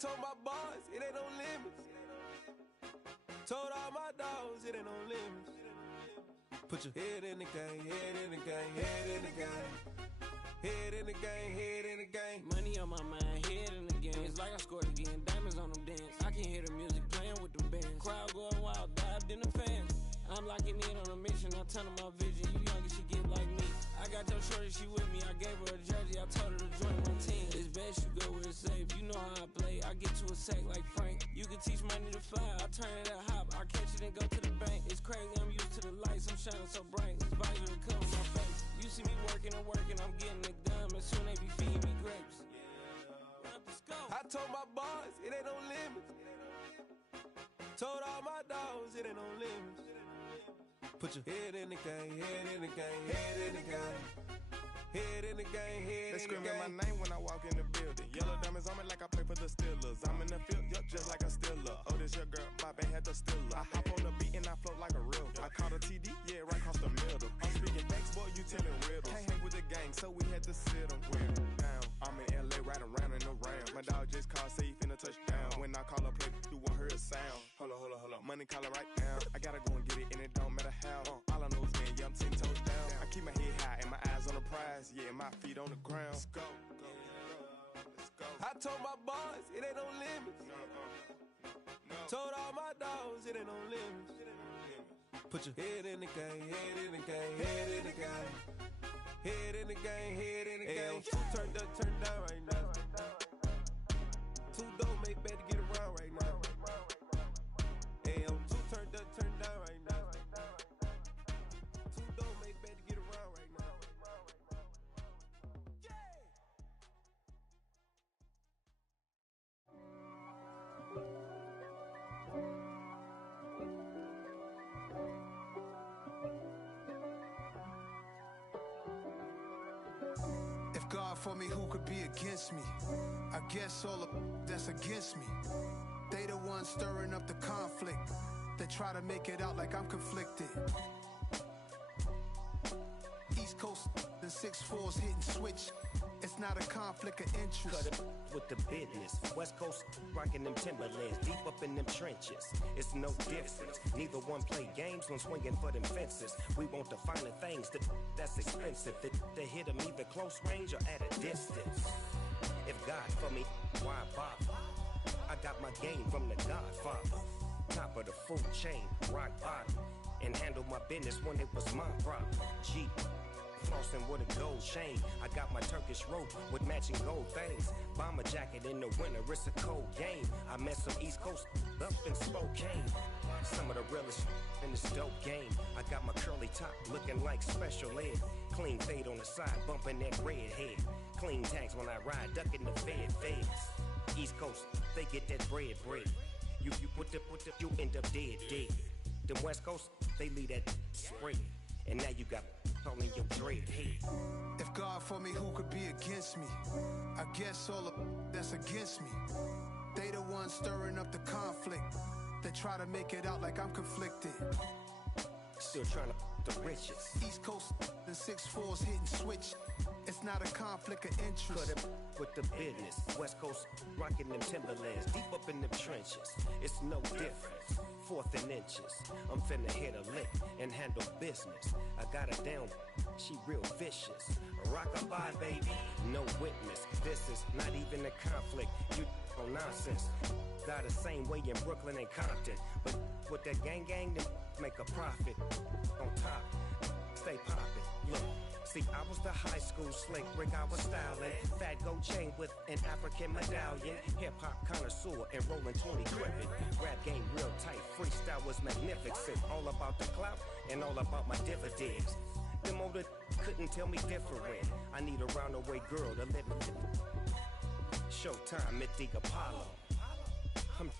told my boys, it ain't no limits. Told all my dogs, it ain't no limits. Put your head in the game, head in the game, head in the game. Head in the game, head in the game. Money on my mind, head in the game. It's like I scored again, diamonds on them dance. I can hear the music playing with them bands. Crowd going wild, dived in the fans. I'm locking in on a mission, I'm telling my vision. You young and she get like me. I got your shorty, she with me. I gave her a jersey, I told her to join my team. It's best you go where it's safe. You know how I play, I get to a sack like Frank. You can teach money to fly, I turn it at hop. I catch it and go to the bank. It's crazy, I'm used to the lights, I'm shining so bright. This visor to cover my face. You see me working and working, I'm getting it done. And soon they be feeding me grapes. I told my boys, it ain't no limits. Told all my dogs, it ain't no limits. Put your head in the game, head in the game, head in the game. Head in the game, head in the game. They screaming my name when I walk in the building. Yellow diamonds on me like I play for the Steelers. I'm in the field, yup, just like a Steeler. Oh, this your girl, my band had the Steeler. I hop on the beat and I float like a river. I caught a TD, yeah, right across the middle. I'm speaking facts, boy, you telling riddles. Can't hang with the gang, so we had to sit them down. I'm in LA, riding around and around. My dog just called, say he finna touchdown. When I call a play, you won't hear a sound. Hold up, money calling right now. I gotta go and get it, and it don't matter how. All I know is man, yeah, I'm 10 toes down. I keep my head high and my eyes on the prize. Yeah, my feet on the ground. Let's go. I told my boys, it ain't no limits. Told all my dogs, it ain't no limits. Put your head in the game, head in the game, head in the game. Head in the game, head in the game. Two turned up, turned down right now. Two dope make better get around right now. Hey, I'm two turned up, turned down right now. Two dope make better get around right now. God for me, who could be against me? I guess all of that's against me. They the ones stirring up the conflict. They try to make it out like I'm conflicted. East Coast and 6'4's hitting switch. It's not a conflict of interest. Cut it with the business. West Coast rocking them Timberlands, deep up in them trenches. It's no difference. Neither one play games when swinging for them fences. We want the finer things that's expensive. That hit them either close range or at a distance. If God for me, why bother? I got my game from the Godfather. Top of the food chain, rock bottom. And handle my business when it was my problem. G. Flossing with a gold chain. I got my Turkish rope with matching gold things. Bomber jacket in the winter, it's a cold game. I met some East Coast up in Spokane. Some of the realest in this dope game. I got my curly top looking like special ed. Clean fade on the side, bumping that red head. Clean tags when I ride, ducking the feds. East Coast, they get that bread. You you end up dead. Then West Coast, they leave that spread. And now you got calling your dread head. If God for me, who could be against me? I guess all of that's against me. They the ones stirring up the conflict. They try to make it out like I'm conflicted. Still trying to the riches. East Coast and 6'4's hitting switch. It's not a conflict of interest. Cut it with the business. West Coast rocking them Timberlands, deep up in them trenches. It's no difference. Fourth and inches. I'm finna hit a lick and handle business. I got her down, she real vicious. Rock-a-bye, baby, no witness. This is not even a conflict. You on nonsense. Got the same way in Brooklyn and Compton. But with that gang, they make a profit. On top, stay poppin'. Look, see, I was the high school slick Rick, I was styling. Fat gold chain with an African medallion. Hip-hop connoisseur and rolling 20 crippin'. Rap game real tight, freestyle was magnificent. All about the clout and all about my dividends. Them older couldn't tell me different. I need a roundaway girl to let me Showtime at the Apollo. I'm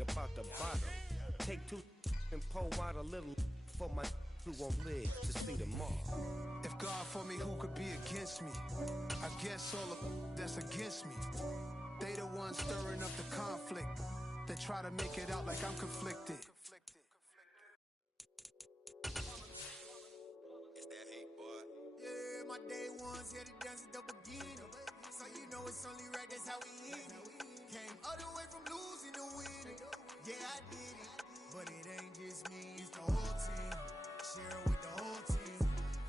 about the bottom. Take two and pour out a little for my who won't live to see tomorrow. If God for me, who could be against me? I guess all of that's against me. They the ones stirring up the conflict. They try to make it out like I'm conflicted. It's that hate, boy. Yeah, my day ones here to dance at the beginning. So you know it's only right, that's how we eat. Came all the way from losing to winning. Yeah, I did it. But it ain't just me, it's the whole team. Share it with the whole team.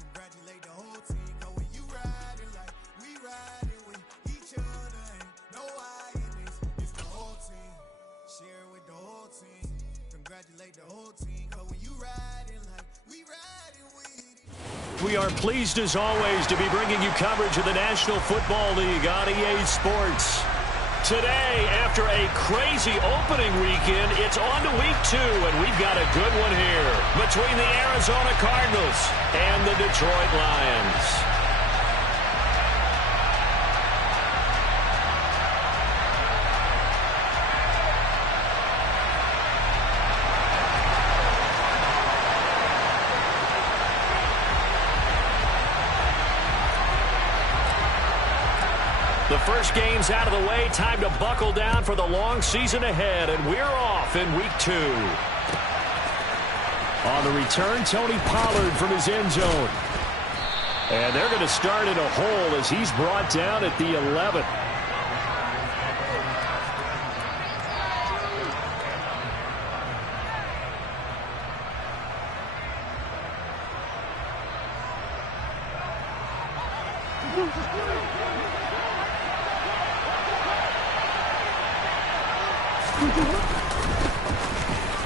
Congratulate the whole team. Cause when you riding like we riding with each other, ain't no I in this. It's the whole team. Share it with the whole team. Congratulate the whole team. Cause when you riding like we riding with it. We are pleased as always to be bringing you coverage of the National Football League on EA Sports. Today, after a crazy opening weekend, it's on to week 2, and we've got a good one here between the Arizona Cardinals and the Detroit Lions. The first game's out of the way. Time to buckle down for the long season ahead, and we're off in week 2. On the return, Tony Pollard from his end zone. And they're going to start in a hole as he's brought down at the 11.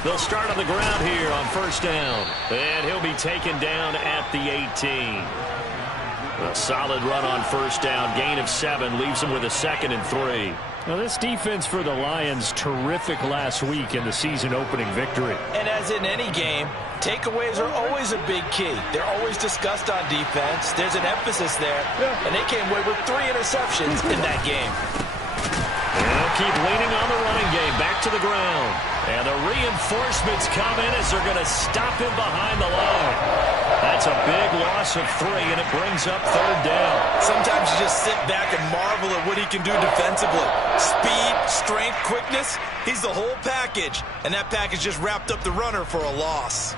They'll start on the ground here on first down. And he'll be taken down at the 18. A solid run on first down. Gain of 7 leaves him with a 2nd and 3. Now this defense for the Lions, terrific last week in the season opening victory. And as in any game, takeaways are always a big key. They're always discussed on defense. There's an emphasis there. And they came away with 3 interceptions in that game. And they'll keep leaning on the running game. Back to the ground. And the reinforcements come in as they're going to stop him behind the line. That's a big loss of 3, and it brings up 3rd down. Sometimes you just sit back and marvel at what he can do defensively. Speed, strength, quickness, he's the whole package. And that package just wrapped up the runner for a loss.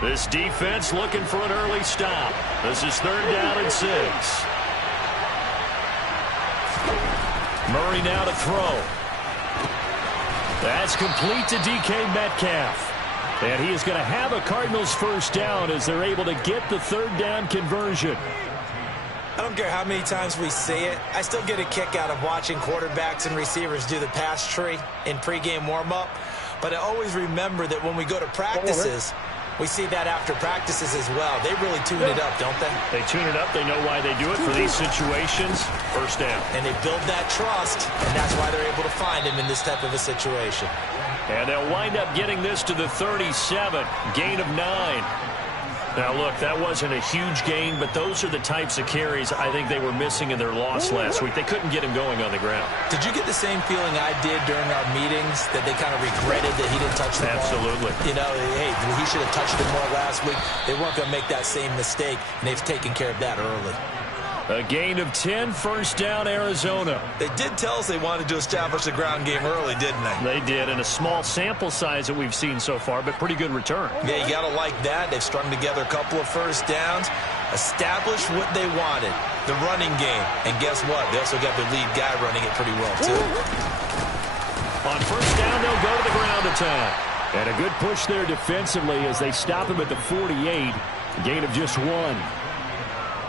This defense looking for an early stop. This is 3rd down and 6. Murray now to throw. That's complete to DK Metcalf. And he is going to have a Cardinals first down as they're able to get the 3rd down conversion. I don't care how many times we say it, I still get a kick out of watching quarterbacks and receivers do the pass tree in pregame warm-up. But I always remember that when we go to practices, we see that after practices as well. They really tune it up, don't they? They tune it up. They know why they do it for these situations. First down. And they build that trust, and that's why they're able to find him in this type of a situation. And they'll wind up getting this to the 37. Gain of 9. Now, look, that wasn't a huge gain, but those are the types of carries I think they were missing in their loss last week. They couldn't get him going on the ground. Did you get the same feeling I did during our meetings, that they kind of regretted that he didn't touch the ball? Absolutely. You know, hey, he should have touched it more last week. They weren't going to make that same mistake, and they've taken care of that early. A gain of 10, first down, Arizona. They did tell us they wanted to establish the ground game early, didn't they? They did, and a small sample size that we've seen so far, but pretty good return. Yeah, you got to like that. They've strung together a couple of first downs, established what they wanted, the running game. And guess what? They also got their lead guy running it pretty well, too. On first down, they'll go to the ground attack. And a good push there defensively as they stop him at the 48. Gain of just 1.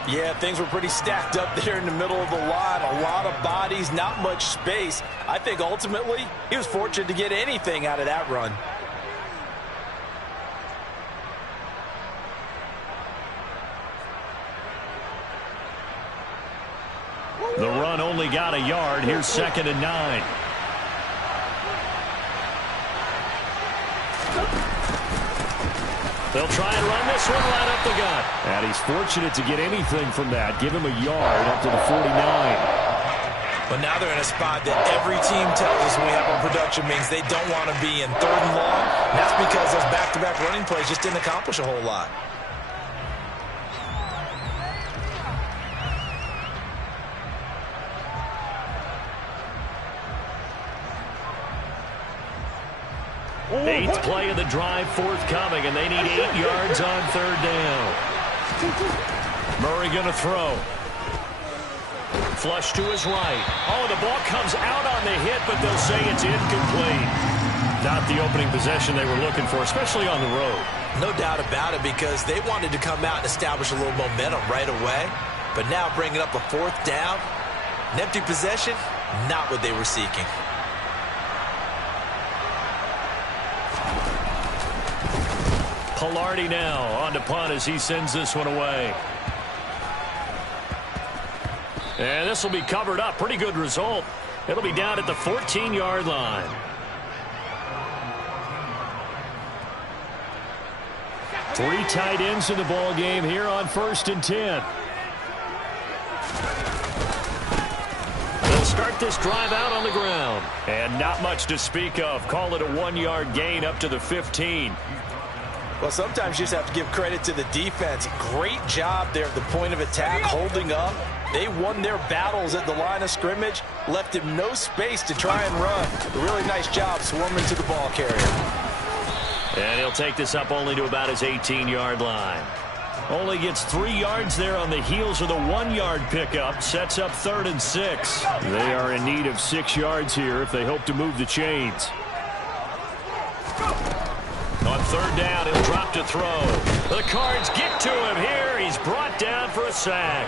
Yeah, things were pretty stacked up there in the middle of the line. A lot of bodies, not much space. I think ultimately he was fortunate to get anything out of that run. The run only got a yard. Here's 2nd and 9. They'll try and run this one right up the gut. And he's fortunate to get anything from that. Give him a yard up to the 49. But now they're in a spot that every team tells us when we have our production means they don't want to be in 3rd and long. And that's because those back-to-back running plays just didn't accomplish a whole lot. Eighth play of the drive forthcoming, and they need 8 yards on 3rd down. Murray going to throw. Flush to his right. Oh, the ball comes out on the hit, but they'll say it's incomplete. Not the opening possession they were looking for, especially on the road. No doubt about it, because they wanted to come out and establish a little momentum right away. But now bringing up a fourth down, an empty possession, not what they were seeking. Pilardi now on to punt as he sends this one away. And this will be covered up. Pretty good result. It'll be down at the 14-yard line. Three tight ends in the ball game here on 1st and 10. They'll start this drive out on the ground. And not much to speak of. Call it a 1-yard gain up to the 15. Well, sometimes you just have to give credit to the defense. Great job there at the point of attack, holding up. They won their battles at the line of scrimmage, left him no space to try and run. A really nice job swarming to the ball carrier. And he'll take this up only to about his 18-yard line. Only gets 3 yards there on the heels of the 1-yard pickup. Sets up 3rd and 6. They are in need of 6 yards here if they hope to move the chains. On 3rd down, he'll drop to throw. The Cards get to him here. He's brought down for a sack.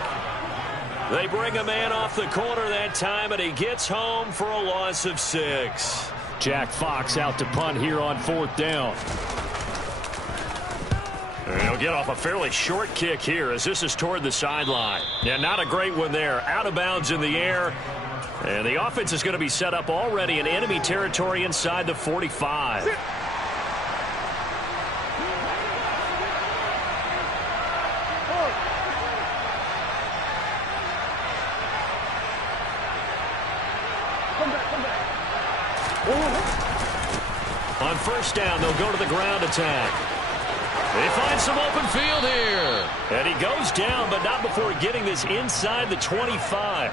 They bring a man off the corner that time, and he gets home for a loss of 6. Jack Fox out to punt here on 4th down. And he'll get off a fairly short kick here as this is toward the sideline. Yeah, not a great one there. Out of bounds in the air. And the offense is going to be set up already in enemy territory inside the 45. On 1st down, they'll go to the ground attack. They find some open field here. And he goes down, but not before getting this inside the 25.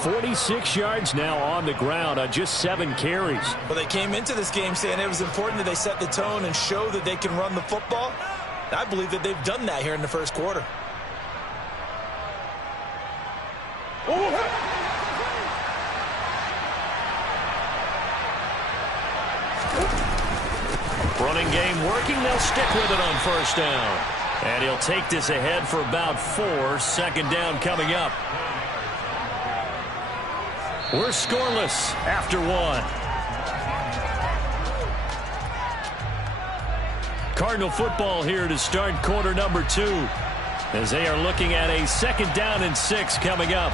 46 yards now on the ground on just 7 carries. Well, they came into this game saying it was important that they set the tone and show that they can run the football. I believe that they've done that here in the 1st quarter. Running game working. They'll stick with it on 1st down. And he'll take this ahead for about 4. 2nd down coming up. We're scoreless after 1. Cardinal football here to start quarter number 2. As they are looking at a 2nd down and 6 coming up.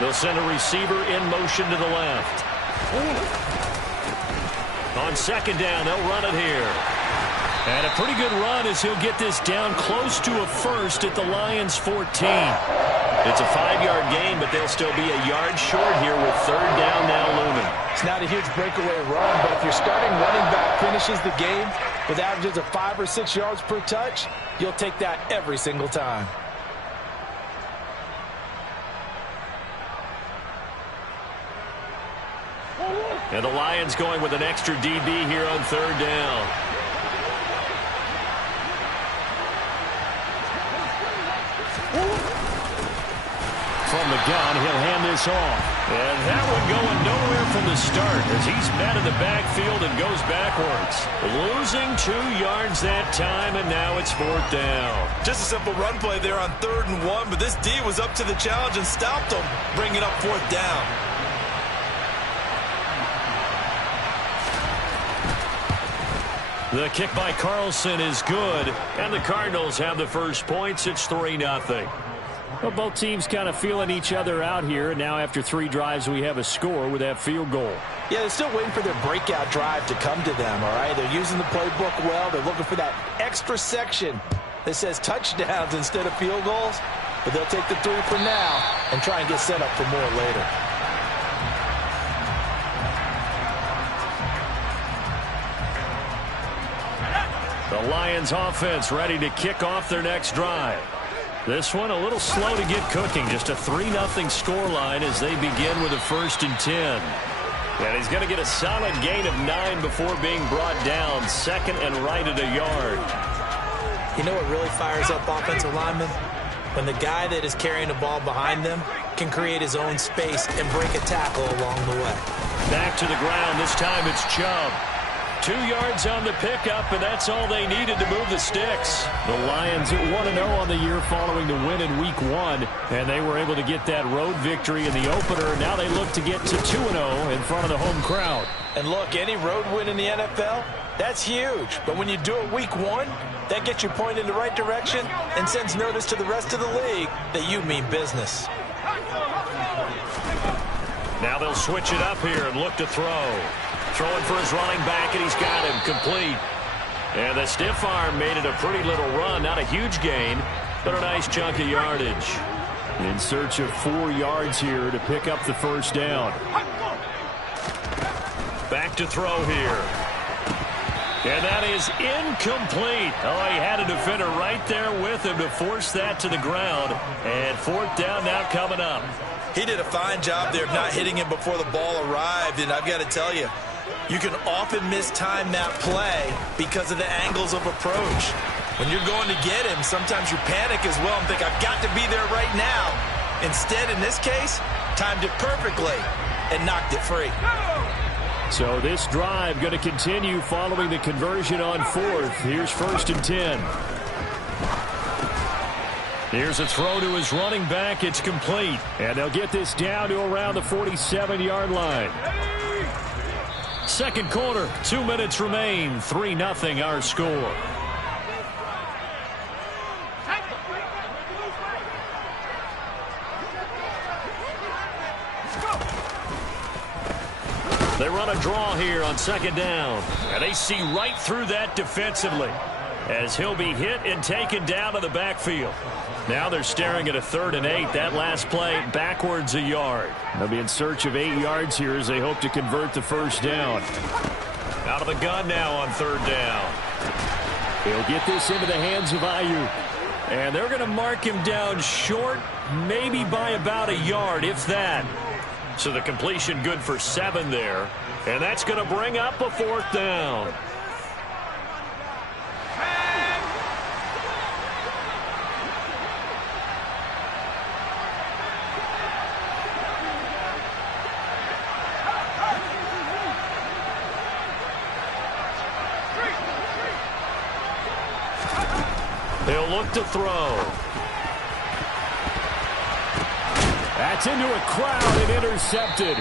They'll send a receiver in motion to the left. On 2nd down, they'll run it here. And a pretty good run as he'll get this down close to a 1st at the Lions' 14. It's a 5-yard gain, but they'll still be a yard short here with 3rd down now looming. It's not a huge breakaway run, but if your starting running back finishes the game with averages of 5 or 6 yards per touch, you'll take that every single time. And the Lions going with an extra DB here on 3rd down. From the gun, he'll hand this off. And that one going nowhere from the start as he's met in the backfield and goes backwards. Losing 2 yards that time, and now it's 4th down. Just a simple run play there on 3rd and 1, but this D was up to the challenge and stopped him, bringing up 4th down. The kick by Carlson is good, and the Cardinals have the first points. It's 3-0. Well, both teams kind of feeling each other out here, and now after 3 drives, we have a score with that field goal. Yeah, they're still waiting for their breakout drive to come to them, all right? They're using the playbook well. They're looking for that extra section that says touchdowns instead of field goals, but they'll take the 3 for now and try and get set up for more later. The Lions offense ready to kick off their next drive. This one a little slow to get cooking. Just a 3-0 scoreline as they begin with a 1st and 10. And he's going to get a solid gain of 9 before being brought down. 2nd and right at a yard. You know what really fires up offensive linemen? When the guy that is carrying the ball behind them can create his own space and break a tackle along the way. Back to the ground. This time it's Chubb. 2 yards on the pickup, and that's all they needed to move the sticks. The Lions at 1-0 on the year following the win in Week 1, and they were able to get that road victory in the opener. Now they look to get to 2-0 in front of the home crowd. And look, any road win in the NFL, that's huge. But when you do it Week 1, that gets you pointed in the right direction and sends notice to the rest of the league that you mean business. Now they'll switch it up here and look to throw. Throwing for his running back, and he's got him complete. And the stiff arm made it a pretty little run. Not a huge gain, but a nice chunk of yardage. In search of 4 yards here to pick up the 1st down. Back to throw here. And that is incomplete. Oh, he had a defender right there with him to force that to the ground. And 4th down now coming up. He did a fine job there of not hitting him before the ball arrived, and I've got to tell you, you can often mistime that play because of the angles of approach. When you're going to get him, sometimes you panic as well and think, I've got to be there right now. Instead, in this case, timed it perfectly and knocked it free. So this drive going to continue following the conversion on 4th. Here's 1st and 10. Here's a throw to his running back. It's complete. And they'll get this down to around the 47-yard line. Second quarter, 2 minutes remain. 3-0 our score. They run a draw here on 2nd down. And they see right through that defensively as he'll be hit and taken down to the backfield. Now they're staring at a 3rd and 8. That last play backwards a yard. They'll be in search of 8 yards here as they hope to convert the 1st down. Out of the gun now on 3rd down. He'll get this into the hands of Ayuk. And they're going to mark him down short, maybe by about a yard, if that. So the completion good for 7 there. And that's going to bring up a 4th down. He'll look to throw. That's into a crowd and intercepted.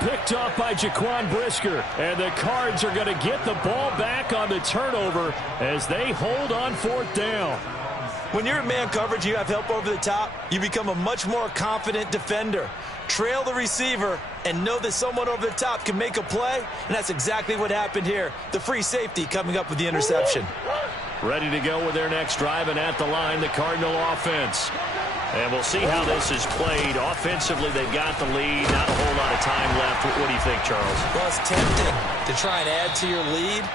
Picked off by Jaquan Brisker. And the Cards are going to get the ball back on the turnover as they hold on 4th down. When you're in man coverage, you have help over the top, you become a much more confident defender. Trail the receiver and know that someone over the top can make a play, and that's exactly what happened here. The free safety coming up with the interception. Ready to go with their next drive, and at the line, the Cardinal offense. And we'll see how this is played. Offensively, they've got the lead. Not a whole lot of time left. What do you think, Charles? Well, it's tempting to try and add to your lead,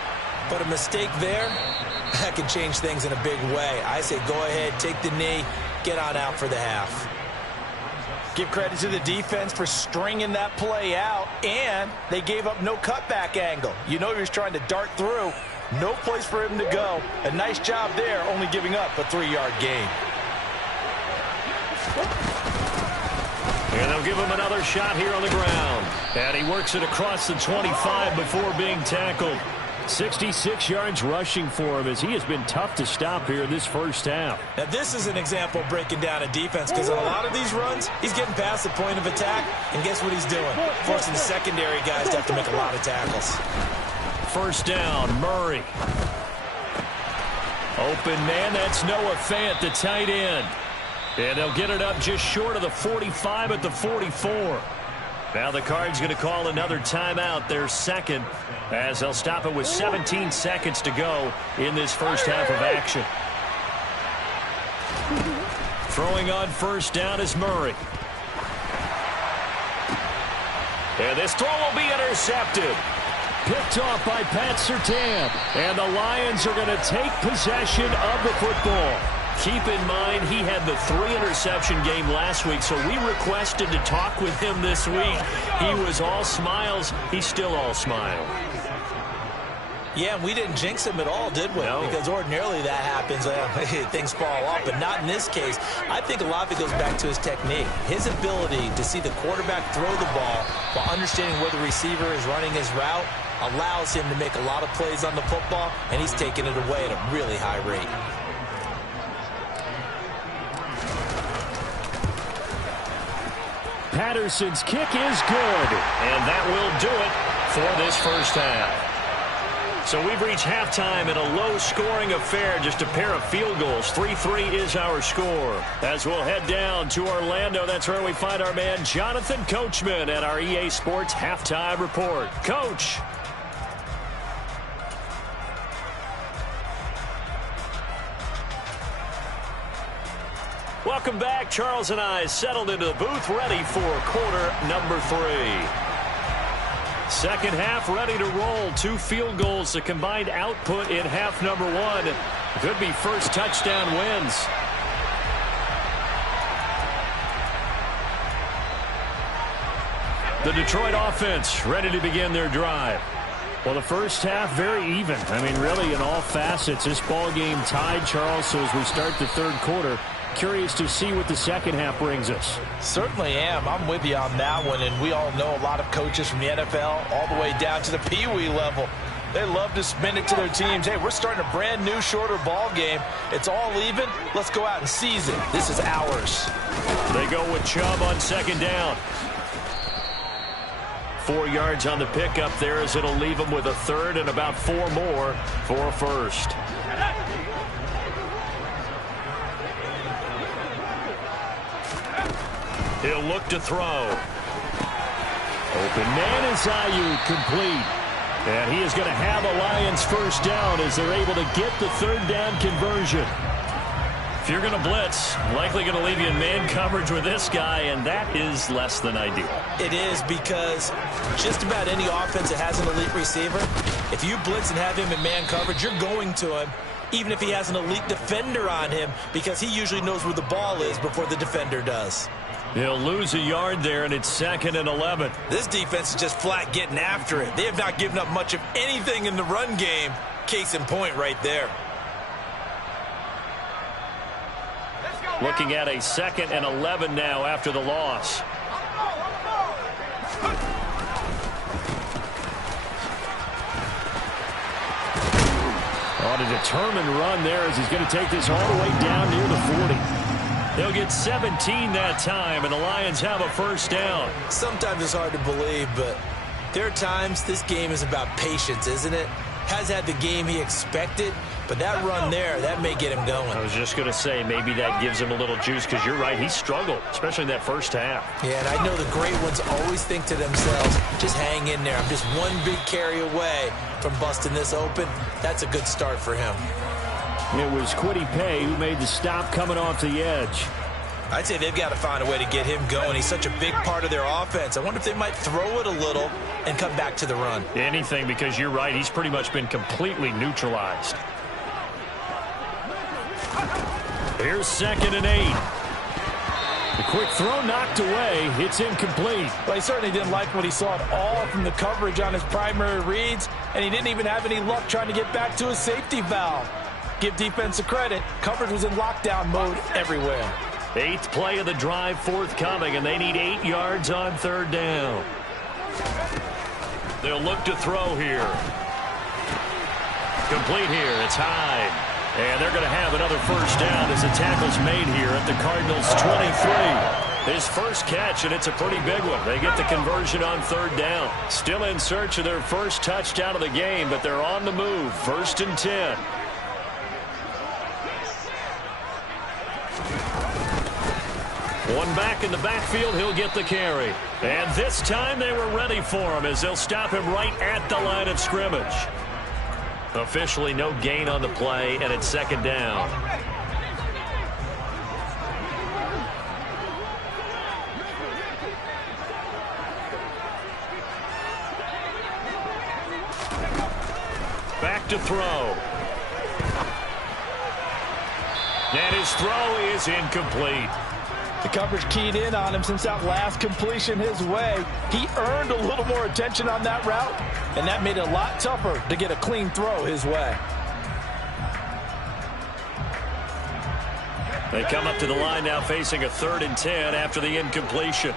but a mistake there, that can change things in a big way. I say go ahead, take the knee, get on out for the half. Give credit to the defense for stringing that play out, and they gave up no cutback angle. You know he was trying to dart through. No place for him to go. A nice job there, only giving up a 3-yard gain. And they'll give him another shot here on the ground. And he works it across the 25 before being tackled. 66 yards rushing for him as he has been tough to stop here in this first half. Now this is an example of breaking down a defense because on a lot of these runs, he's getting past the point of attack, and guess what he's doing? Forcing the secondary guys to have to make a lot of tackles. First down, Murray. Open man, that's Noah Fant, the tight end. And they'll get it up just short of the 45 at the 44. Now the Cards going to call another timeout, their second, as they'll stop it with 17 seconds to go in this first half of action. Throwing on first down is Murray. And this throw will be intercepted. Picked off by Pat Surtain. And the Lions are going to take possession of the football. Keep in mind he had the 3-interception game last week, so we requested to talk with him this week. He was all smiles. He's still all smile. Yeah, and we didn't jinx him at all, did we? No. Because ordinarily that happens. Things fall off, but not in this case. I think a lot of it goes back to his technique. His ability to see the quarterback throw the ball while understanding where the receiver is running his route allows him to make a lot of plays on the football, and he's taking it away at a really high rate. Patterson's kick is good, and that will do it for this first half. So we've reached halftime in a low-scoring affair, just a pair of field goals. 3-3 is our score. As we'll head down to Orlando, that's where we find our man Jonathan Coachman at our EA Sports Halftime Report. Coach. Welcome back. Charles and I settled into the booth, ready for quarter number 3. Second half ready to roll. 2 field goals, the combined output in half number 1. Could be first touchdown wins. The Detroit offense ready to begin their drive. Well, the first half very even. I mean, really in all facets. This ball game tied, Charles, so as we start the third quarter, curious to see what the second half brings us. Certainly am. I'm with you on that one, and we all know a lot of coaches from the NFL all the way down to the Pee-wee level. They love to spin it to their teams. Hey, we're starting a brand new, shorter ball game. It's all even. Let's go out and seize it. This is ours. They go with Chubb on second down. 4 yards on the pickup there as it'll leave them with a third and about 4 more for a first. He'll look to throw. Open man is Ayuk, complete. And he is going to have a Lions first down as they're able to get the third down conversion. If you're going to blitz, likely going to leave you in man coverage with this guy, and that is less than ideal. It is, because just about any offense that has an elite receiver, if you blitz and have him in man coverage, you're going to him, even if he has an elite defender on him, because he usually knows where the ball is before the defender does. He'll lose a yard there, and it's 2nd and 11. This defense is just flat getting after it. They have not given up much of anything in the run game. Case in point right there. Looking at a 2nd and 11 now after the loss. On a determined run there as he's going to take this all the way down near the 40. They'll get 17 that time, and the Lions have a first down. Sometimes it's hard to believe, but there are times this game is about patience, isn't it? Has had the game he expected, but that run there, that may get him going. I was just going to say, maybe that gives him a little juice, because you're right, he struggled, especially in that first half. Yeah, and I know the great ones always think to themselves, just hang in there. I'm just one big carry away from busting this open. That's a good start for him. It was Kwity Paye who made the stop coming off the edge. I'd say they've got to find a way to get him going. He's such a big part of their offense. I wonder if they might throw it a little and come back to the run. Anything, because you're right. He's pretty much been completely neutralized. Here's 2nd and 8. The quick throw knocked away. It's incomplete. Well, he certainly didn't like what he saw at all from the coverage on his primary reads, and he didn't even have any luck trying to get back to his safety valve. Give defense a credit. Coverage was in lockdown mode everywhere. 8th play of the drive forthcoming, and they need 8 yards on 3rd down. They'll look to throw here. Complete here. It's Hyde. And they're going to have another first down as the tackle's made here at the Cardinals' 23. His first catch, and it's a pretty big one. They get the conversion on 3rd down. Still in search of their first touchdown of the game, but they're on the move. 1st and 10. One back in the backfield, he'll get the carry. And this time they were ready for him as they'll stop him right at the line of scrimmage. Officially no gain on the play, and it's 2nd down. Back to throw. That is his throw is incomplete. The coverage keyed in on him since that last completion his way. He earned a little more attention on that route, and that made it a lot tougher to get a clean throw his way. They come up to the line now facing a 3rd and 10 after the incompletion.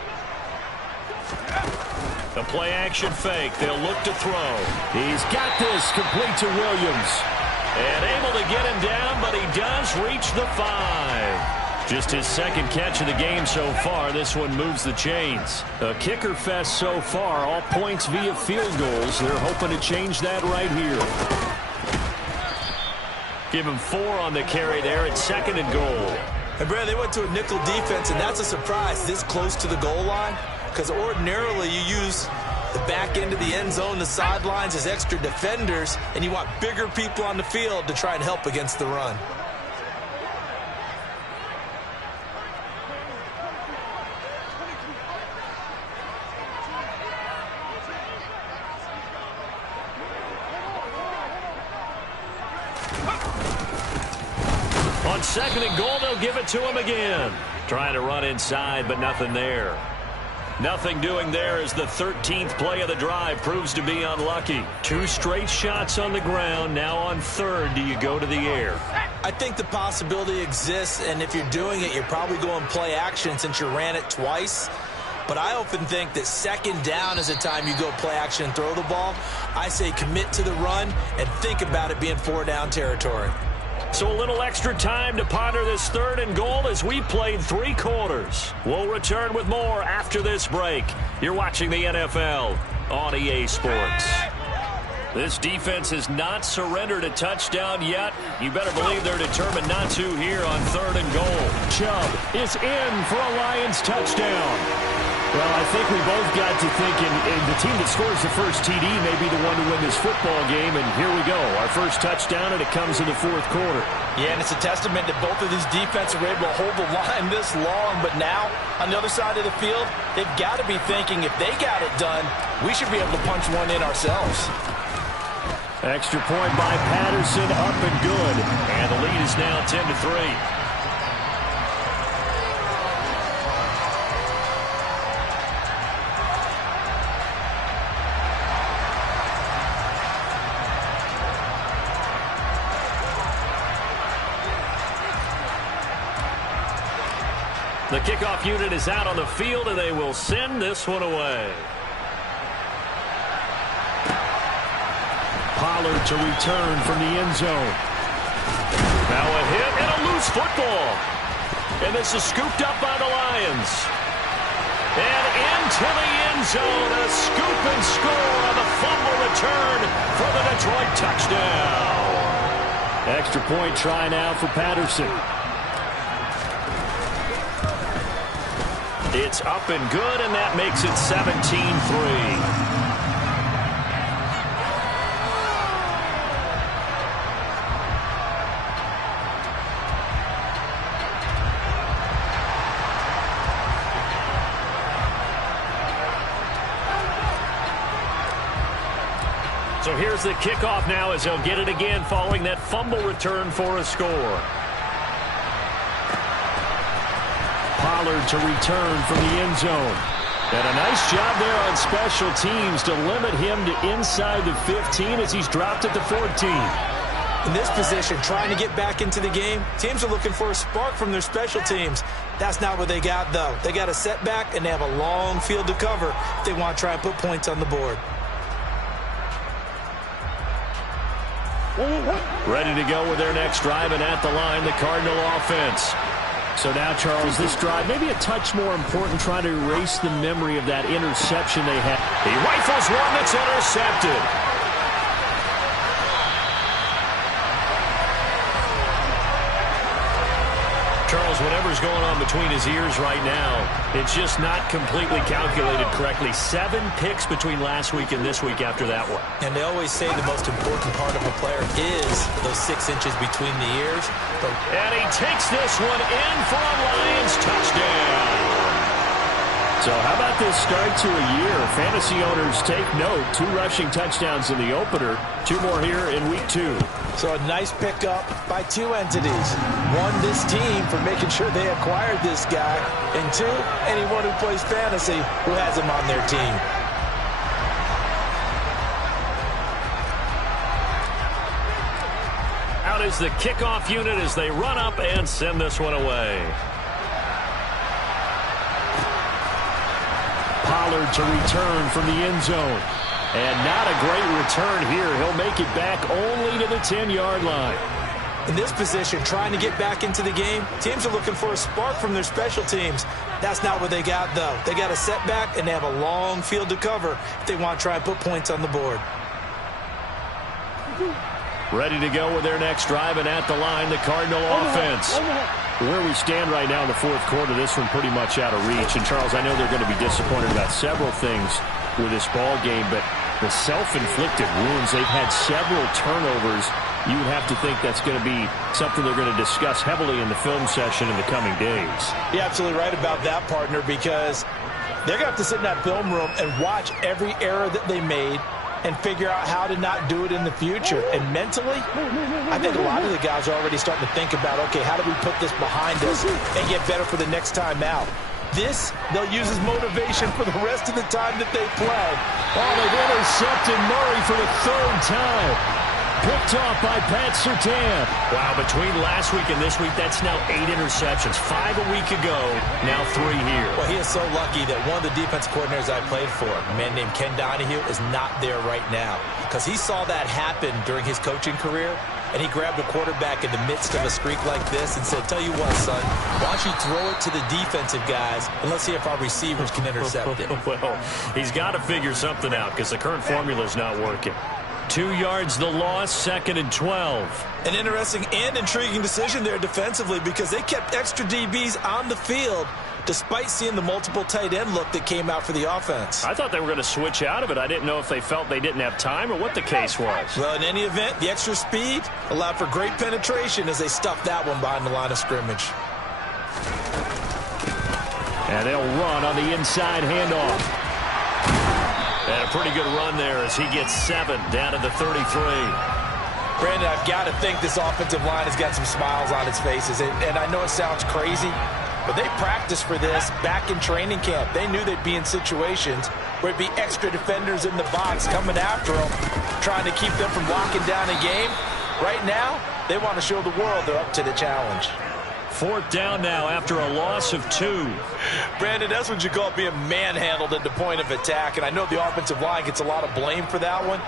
The play action fake. They'll look to throw. He's got this complete to Williams. And able to get him down, but he does reach the 5. Just his 2nd catch of the game so far. This one moves the chains. A kicker fest so far. All points via field goals. They're hoping to change that right here. Give him 4 on the carry there at 2nd and goal. And, Brad, they went to a nickel defense, and that's a surprise this close to the goal line, because ordinarily you use the back end of the end zone, the sidelines as extra defenders, and you want bigger people on the field to try and help against the run. On 2nd and goal, they'll give it to him again. Trying to run inside, but nothing there. Nothing doing there as the 13th play of the drive proves to be unlucky. 2 straight shots on the ground. Now on 3rd, do you go to the air? I think the possibility exists, and if you're doing it, you're probably going play action since you ran it twice. But I often think that 2nd down is the time you go play action and throw the ball. I say commit to the run and think about it being 4 down territory. So a little extra time to ponder this 3rd and goal as we played 3 quarters. We'll return with more after this break. You're watching the NFL on EA Sports. This defense has not surrendered a touchdown yet. You better believe they're determined not to here on 3rd and goal. Chubb is in for a Lions touchdown. Well, I think we both got to thinking the team that scores the first TD may be the one to win this football game, and here we go. Our first touchdown, and it comes in the 4th quarter. Yeah, and it's a testament that both of these defenses are able to hold the line this long, but now, on the other side of the field, they've got to be thinking if they got it done, we should be able to punch one in ourselves. Extra point by Patterson, up and good. And the lead is now 10-3. The kickoff unit is out on the field, and they will send this one away. Pollard to return from the end zone. Now a hit and a loose football. And this is scooped up by the Lions. And into the end zone, a scoop and score on the fumble return for the Detroit touchdown. Extra point try now for Patterson. It's up and good, and that makes it 17-3. So here's the kickoff now as they'll get it again following that fumble return for a score. Pollard to return from the end zone. And a nice job there on special teams to limit him to inside the 15 as he's dropped at the 14. In this position, trying to get back into the game, teams are looking for a spark from their special teams. That's not what they got, though. They got a setback, and they have a long field to cover if they want to try and put points on the board. Ready to go with their next drive, and at the line, the Cardinal offense. So now, Charles, this drive maybe a touch more important, trying to erase the memory of that interception they had. He rifles one that's intercepted. Charles, whatever's going on between his ears right now, it's just not completely calculated correctly. 7 picks between last week and this week after that one. And they always say the most important part of a player is those 6 inches between the ears. And he takes this one in for a Lions touchdown. So how about this start to a year? Fantasy owners take note. 2 rushing touchdowns in the opener. 2 more here in week 2. So a nice pickup by 2 entities. 1, this team for making sure they acquired this guy. And 2, anyone who plays fantasy who has him on their team. Out is the kickoff unit as they run up and send this one away. Pollard to return from the end zone. And not a great return here. He'll make it back only to the 10-yard line. In this position, trying to get back into the game, teams are looking for a spark from their special teams. That's not what they got, though. They got a setback, and they have a long field to cover if they want to try and put points on the board. Ready to go with their next drive, and at the line, the Cardinal offense. Where we stand right now in the fourth quarter, this one pretty much out of reach. And, Charles, I know they're going to be disappointed about several things with this ball game, but the self-inflicted wounds, they've had several turnovers. You would have to think that's going to be something they're going to discuss heavily in the film session in the coming days. You're absolutely right about that, partner, because they're going to have to sit in that film room and watch every error that they made and figure out how to not do it in the future. And mentally, I think a lot of the guys are already starting to think about, okay, how do we put this behind us and get better for the next time out? This, they'll use as motivation for the rest of the time that they play. Oh, they've intercepted Murray for the 3rd time. Picked off by Pat Surtain. Wow, between last week and this week, that's now 8 interceptions. 5 a week ago, now 3 here. Well, he is so lucky that one of the defense coordinators I played for, a man named Ken Donahue, is not there right now. Because he saw that happen during his coaching career, and he grabbed a quarterback in the midst of a streak like this and said, tell you what, son, why don't you throw it to the defensive guys, and let's see if our receivers can intercept it. Well, he's got to figure something out because the current formula is not working. 2 yards the loss, 2nd and 12. An interesting and intriguing decision there defensively because they kept extra DBs on the field despite seeing the multiple tight end look that came out for the offense. I thought they were going to switch out of it. I didn't know if they felt they didn't have time or what the case was. Well, in any event, the extra speed allowed for great penetration as they stuffed that one behind the line of scrimmage. And they'll run on the inside handoff. And a pretty good run there as he gets 7 down to the 33. Brandon, I've got to think this offensive line has got some smiles on its faces. And I know it sounds crazy, but they practiced for this back in training camp. They knew they'd be in situations where it'd be extra defenders in the box coming after them, trying to keep them from locking down a game. Right now, they want to show the world they're up to the challenge. 4th down now after a loss of 2. Brandon, that's what you call being manhandled at the point of attack, and I know the offensive line gets a lot of blame for that one,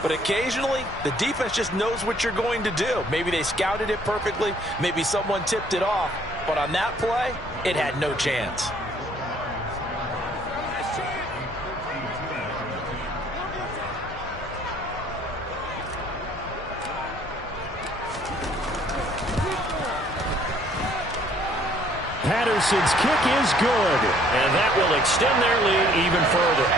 but occasionally the defense just knows what you're going to do. Maybe they scouted it perfectly, maybe someone tipped it off, but on that play, it had no chance. Patterson's kick is good. And that will extend their lead even further.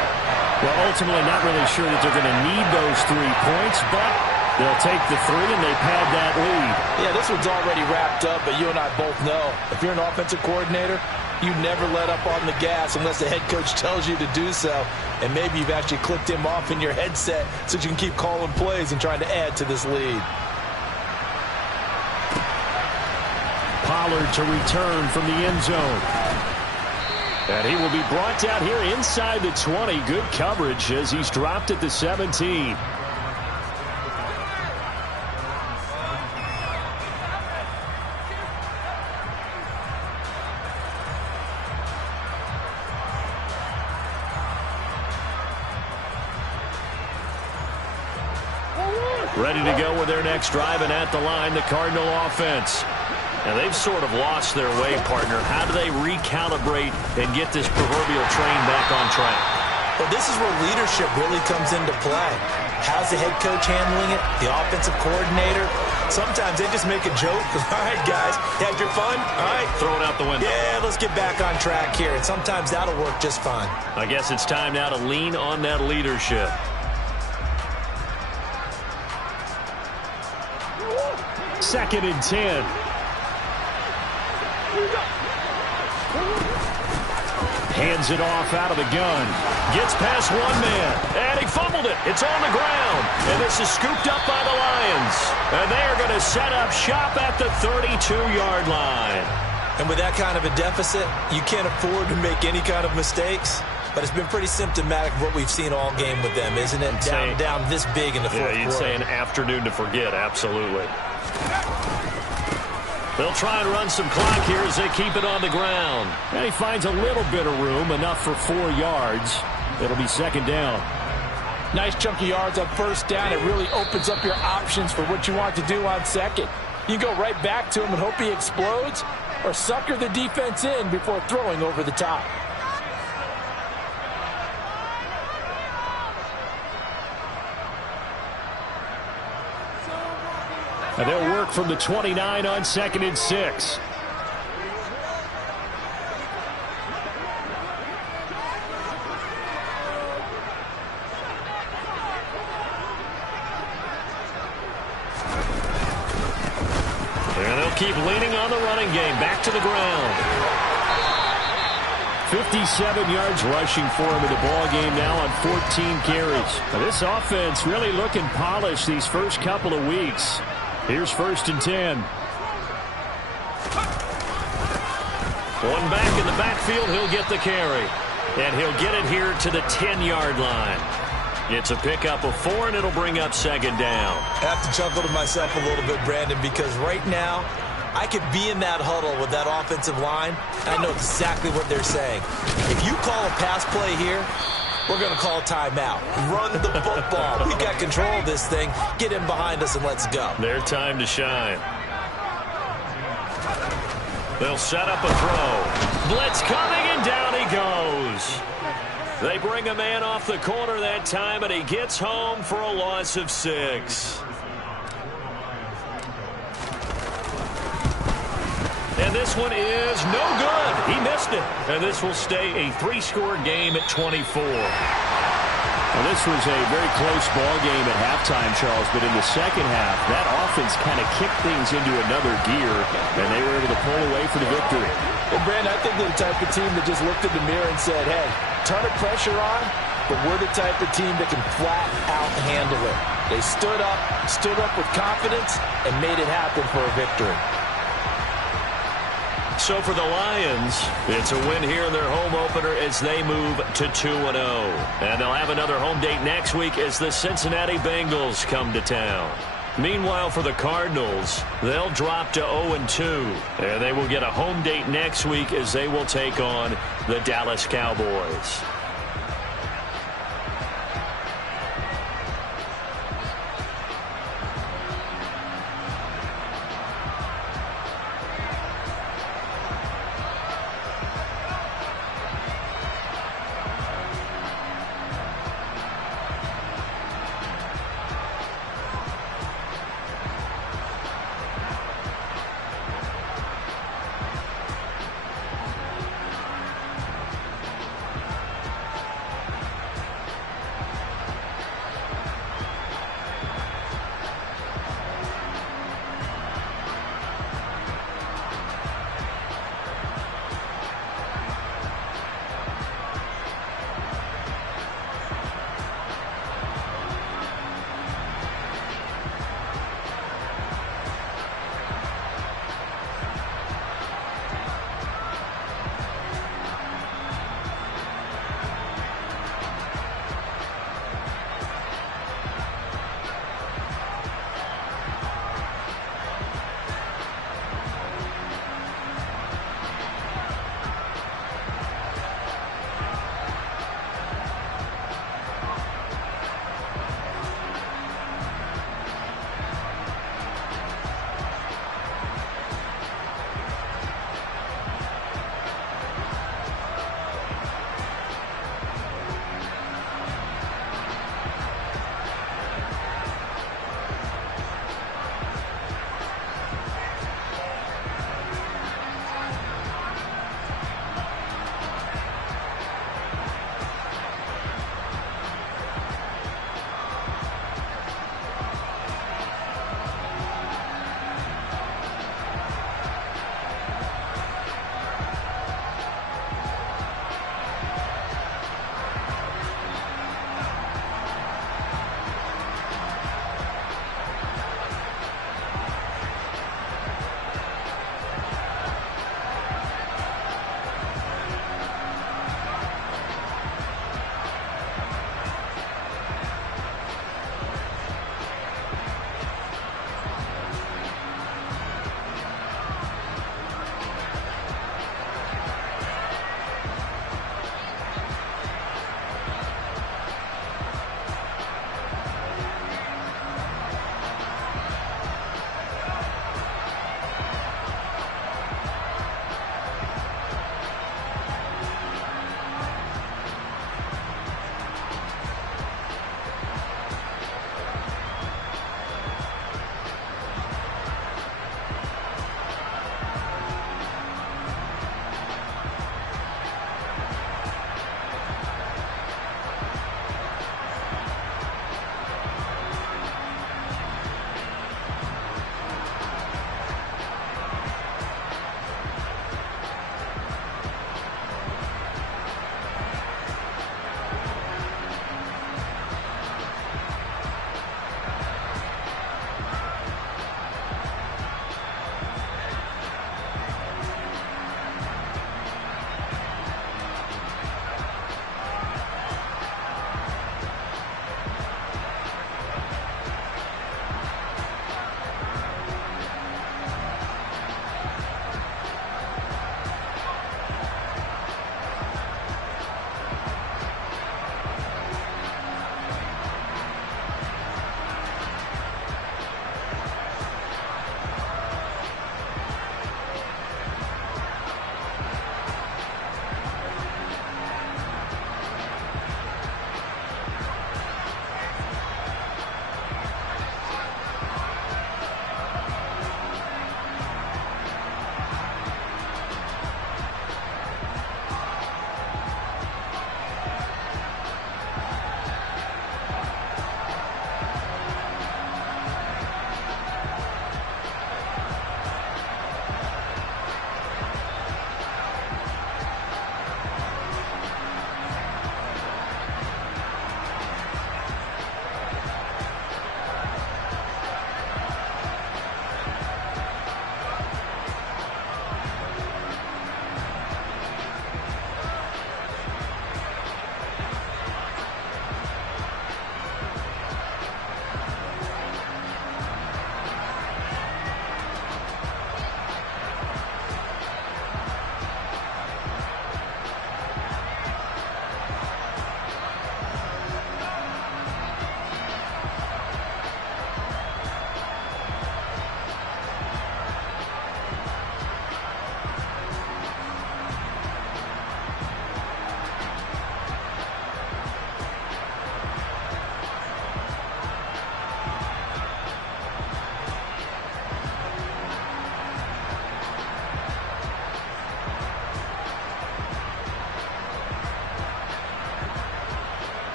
Well, ultimately not really sure that they're going to need those 3 points, but they'll take the 3 and they pad that lead. Yeah, this one's already wrapped up, but you and I both know if you're an offensive coordinator, you never let up on the gas unless the head coach tells you to do so. And maybe you've actually clicked him off in your headset so you can keep calling plays and trying to add to this lead. Pollard to return from the end zone. And he will be brought down here inside the 20. Good coverage as he's dropped at the 17. Ready to go with their next drive, and at the line, the Cardinal offense. Now, they've sort of lost their way, partner. How do they recalibrate and get this proverbial train back on track? Well, this is where leadership really comes into play. How's the head coach handling it? The offensive coordinator? Sometimes they just make a joke. All right, guys, you had your fun? All right. Throw it out the window. Yeah, let's get back on track here. And sometimes that'll work just fine. I guess it's time now to lean on that leadership. Second and 10. Hands it off out of the gun. Gets past one man. And he fumbled it. It's on the ground. And this is scooped up by the Lions. And they are going to set up shop at the 32-yard line. And with that kind of a deficit, you can't afford to make any kind of mistakes. But it's been pretty symptomatic of what we've seen all game with them, isn't it? Down this big in the fourth quarter. You'd say an afternoon to forget, absolutely. They'll try and run some clock here as they keep it on the ground. And he finds a little bit of room, enough for 4 yards. It'll be second down. Nice chunky yards on first down. It really opens up your options for what you want to do on second. You can go right back to him and hope he explodes, or sucker the defense in before throwing over the top. And they'll work from the 29 on 2nd and 6. And they'll keep leaning on the running game. Back to the ground. 57 yards rushing for him in the ball game now on 14 carries. Now this offense really looking polished these first couple of weeks. Here's 1st and 10. One back in the backfield. He'll get the carry. And he'll get it here to the 10-yard line. It's a pickup of 4, and it'll bring up second down. I have to chuckle to myself a little bit, Brandon, because right now I could be in that huddle with that offensive line. I know exactly what they're saying. If you call a pass play here, we're going to call timeout. Run the football. We got control of this thing. Get in behind us and let's go. Their time to shine. They'll set up a throw. Blitz coming, and down he goes. They bring a man off the corner that time, and he gets home for a loss of 6. And this one is no good. He missed it. And this will stay a 3-score game at 24. Well, this was a very close ball game at halftime, Charles, but in the second half, that offense kind of kicked things into another gear, and they were able to pull away for the victory. Well, Brandon, I think they're the type of team that just looked in the mirror and said, hey, ton of pressure on, but we're the type of team that can flat out handle it. They stood up with confidence, and made it happen for a victory. So for the Lions, it's a win here in their home opener as they move to 2-0. And they'll have another home date next week as the Cincinnati Bengals come to town. Meanwhile, for the Cardinals, they'll drop to 0-2. And they will get a home date next week as they will take on the Dallas Cowboys.